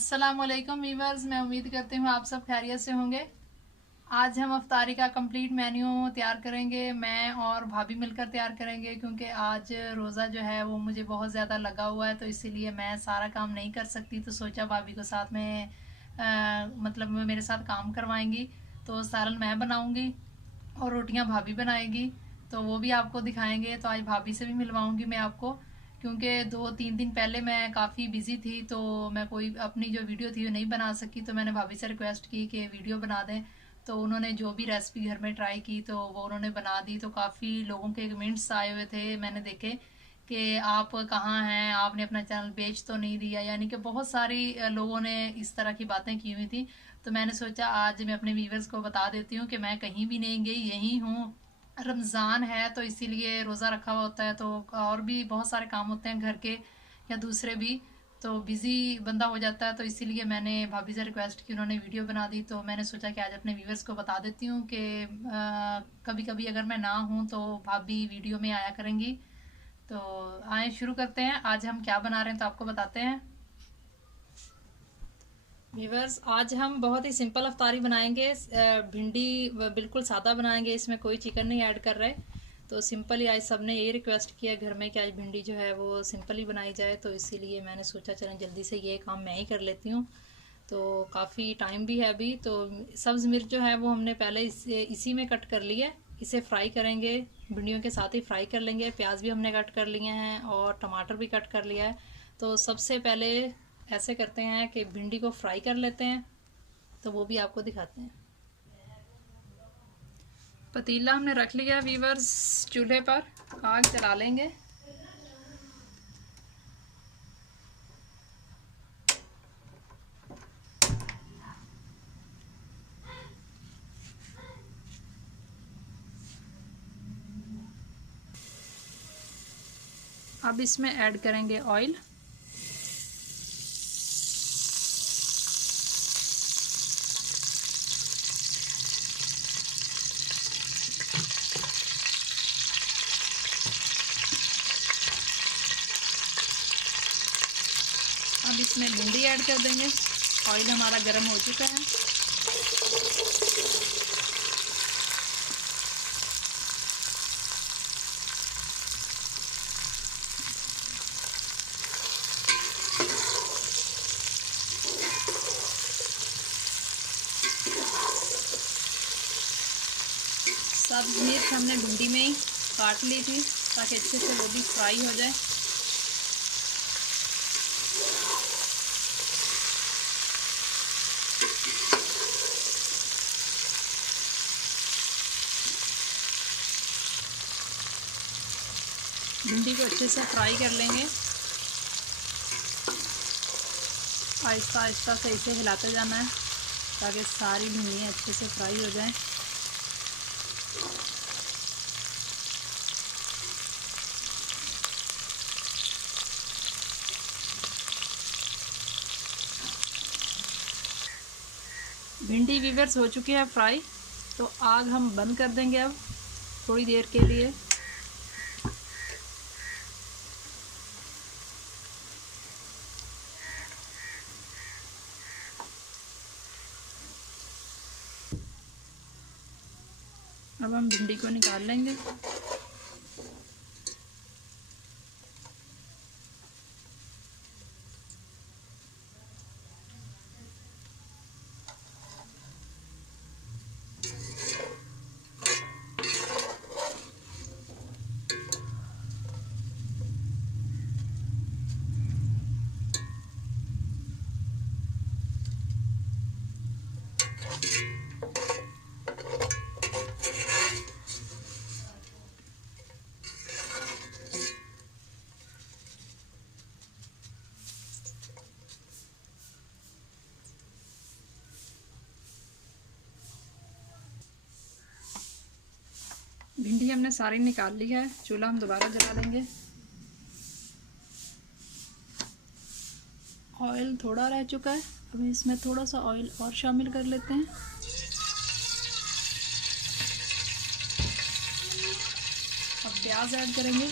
अस्सलाम वालेकुम वीवर्स, मैं उम्मीद करती हूँ आप सब खैरियत से होंगे। आज हम अफ्तारी का कंप्लीट मेन्यू तैयार करेंगे। मैं और भाभी मिलकर तैयार करेंगे क्योंकि आज रोज़ा जो है वो मुझे बहुत ज़्यादा लगा हुआ है, तो इसीलिए मैं सारा काम नहीं कर सकती। तो सोचा भाभी को साथ में मतलब मेरे साथ काम करवाएंगी। तो सालन मैं बनाऊंगी और रोटियां भाभी बनाएगी, तो वो भी आपको दिखाएंगे। तो आज भाभी से भी मिलवाऊंगी मैं आपको, क्योंकि 2-3 दिन पहले मैं काफ़ी बिज़ी थी, तो मैं कोई अपनी जो वीडियो थी वो नहीं बना सकी। तो मैंने भाभी से रिक्वेस्ट की कि वीडियो बना दें, तो उन्होंने जो भी रेसिपी घर में ट्राई की तो वो उन्होंने बना दी। तो काफ़ी लोगों के कमेंट्स आए हुए थे, मैंने देखे कि आप कहाँ हैं, आपने अपना चैनल बेच तो नहीं दिया, यानी कि बहुत सारी लोगों ने इस तरह की बातें की हुई थी। तो मैंने सोचा आज मैं अपने व्यूवर्स को बता देती हूँ कि मैं कहीं भी नहीं गई, यहीं हूँ। रमज़ान है तो इसीलिए रोज़ा रखा हुआ होता है, तो और भी बहुत सारे काम होते हैं घर के या दूसरे भी, तो बिज़ी बंदा हो जाता है। तो इसीलिए मैंने भाभी से रिक्वेस्ट की, उन्होंने वीडियो बना दी। तो मैंने सोचा कि आज अपने व्यूवर्स को बता देती हूँ कि कभी कभी अगर मैं ना हूँ तो भाभी वीडियो में आया करेंगी। तो आए शुरू करते हैं, आज हम क्या बना रहे हैं तो आपको बताते हैं। व्यूवर्स, आज हम बहुत ही सिंपल अफ्तारी बनाएंगे। भिंडी बिल्कुल सादा बनाएंगे, इसमें कोई चिकन नहीं ऐड कर रहे। तो सिंपल ही आज सबने यही रिक्वेस्ट किया घर में कि आज भिंडी जो है वो सिंपल ही बनाई जाए, तो इसीलिए मैंने सोचा चलें जल्दी से ये काम मैं ही कर लेती हूँ। तो काफ़ी टाइम भी है अभी। तो सब्ज़ मिर्च जो है वो हमने पहले इसी में कट कर ली है, इसे फ्राई करेंगे, भिंडियों के साथ ही फ्राई कर लेंगे। प्याज भी हमने कट कर लिए हैं और टमाटर भी कट कर लिया है। तो सबसे पहले ऐसे करते हैं कि भिंडी को फ्राई कर लेते हैं, तो वो भी आपको दिखाते हैं। पतीला हमने रख लिया वीवर्स चूल्हे पर, आग जला लेंगे। अब इसमें ऐड करेंगे ऑयल। अब इसमें भिंडी ऐड कर देंगे। ऑयल हमारा गर्म हो चुका है। सब्ज़ मिर्च हमने भिंडी में ही काट ली थी ताकि अच्छे से वो भी फ्राई हो जाए। भिंडी को अच्छे से फ्राई कर लेंगे, आहिस्ता आहिस्ता से इसे हिलाते जाना है ताकि सारी भिंडियाँ अच्छे से फ्राई हो जाएं। भिंडी वीवर्स हो चुकी है फ्राई, तो आग हम बंद कर देंगे अब थोड़ी देर के लिए। अब हम भिंडी को निकाल लेंगे। भिंडी हमने सारी निकाल ली है, चूल्हा हम दोबारा जला लेंगे। ऑयल थोड़ा रह चुका है, अब इसमें थोड़ा सा ऑयल और शामिल कर लेते हैं। अब प्याज ऐड करेंगे।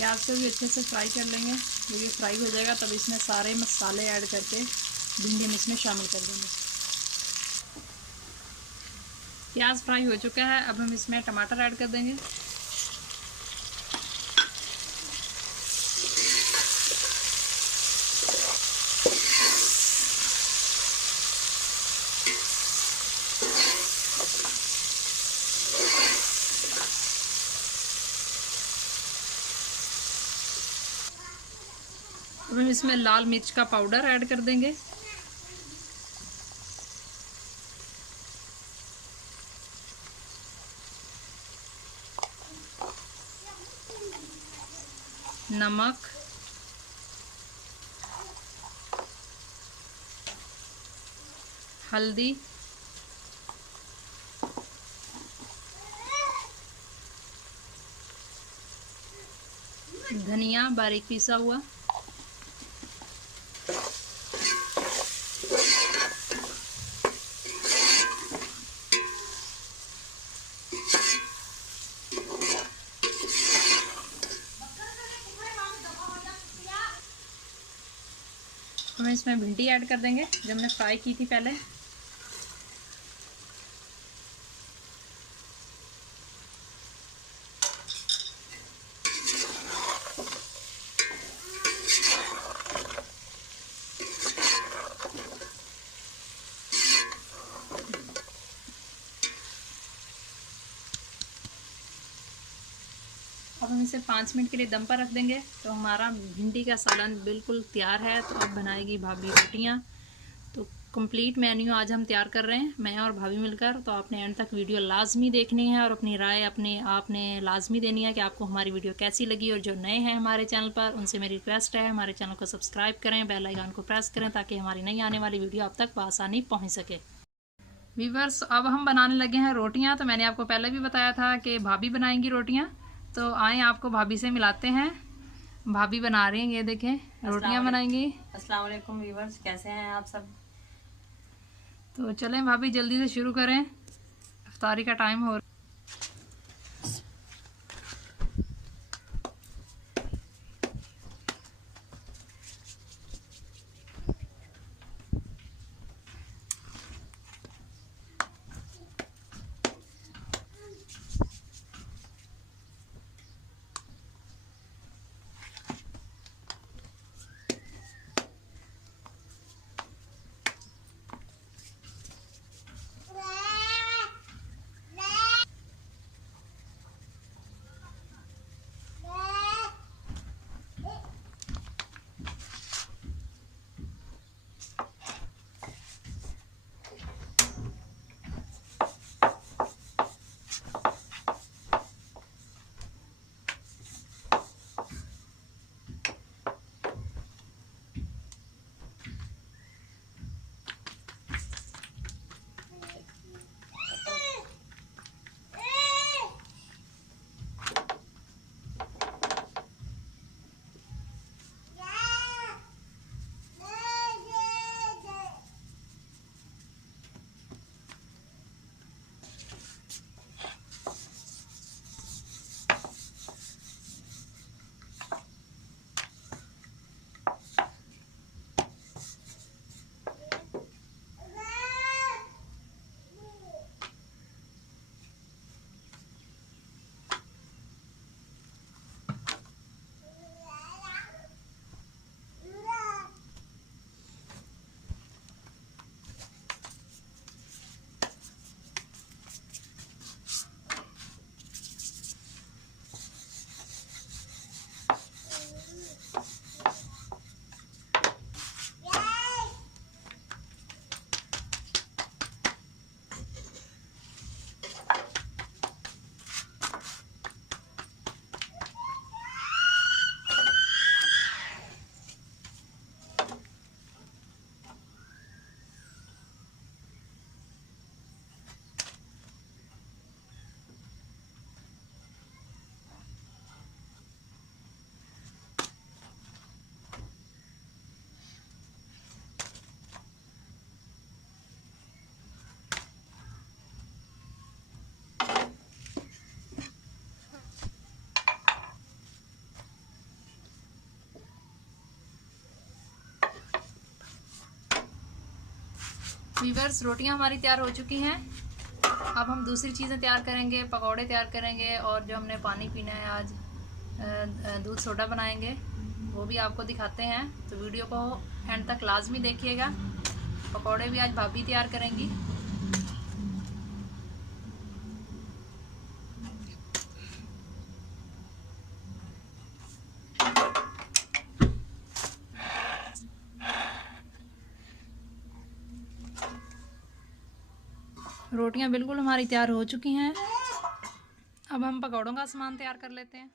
प्याज को भी अच्छे से फ्राई कर लेंगे। जब ये फ्राई हो जाएगा तब इसमें सारे मसाले ऐड करके भिंडी हम इसमें शामिल कर देंगे। प्याज फ्राई हो चुका है, अब हम इसमें टमाटर ऐड कर देंगे। अब हम इसमें लाल मिर्च का पाउडर ऐड कर देंगे। नमक, हल्दी, धनिया बारीक पीसा हुआ, हम इसमें भिंडी ऐड कर देंगे जो हमने फ्राई की थी पहले। अब हम इसे 5 मिनट के लिए दम पर रख देंगे। तो हमारा भिंडी का सालन बिल्कुल तैयार है। तो अब बनाएगी भाभी रोटियां। तो कंप्लीट मेन्यू आज हम तैयार कर रहे हैं, मैं और भाभी मिलकर। तो आपने एंड तक वीडियो लाजमी देखनी है और अपनी राय आपने लाजमी देनी है कि आपको हमारी वीडियो कैसी लगी। और जो नए हैं हमारे चैनल पर, उनसे मेरी रिक्वेस्ट है हमारे चैनल को सब्सक्राइब करें, बेल आइकन को प्रेस करें ताकि हमारी नई आने वाली वीडियो आप तक आसानी पहुँच सके। व्यूअर्स, अब हम बनाने लगे हैं रोटियां। तो मैंने आपको पहले भी बताया था कि भाभी बनाएंगी रोटियां। तो आए आपको भाभी से मिलाते हैं। भाभी बना रही हैं, ये देखें रोटियां बनाएंगी। अस्सलाम वालेकुम व्यूअर्स, कैसे हैं आप सब। तो चलें भाभी जल्दी से शुरू करें, इफ्तारी का टाइम हो रहा है। व्यूअर्स, रोटियां हमारी तैयार हो चुकी हैं। अब हम दूसरी चीज़ें तैयार करेंगे, पकौड़े तैयार करेंगे और जो हमने पानी पीना है आज, दूध सोडा बनाएंगे, वो भी आपको दिखाते हैं। तो वीडियो को एंड तक लाजमी देखिएगा। पकौड़े भी आज भाभी तैयार करेंगी। रोटियां बिल्कुल हमारी तैयार हो चुकी हैं। अब हम पकौड़ों का सामान तैयार कर लेते हैं।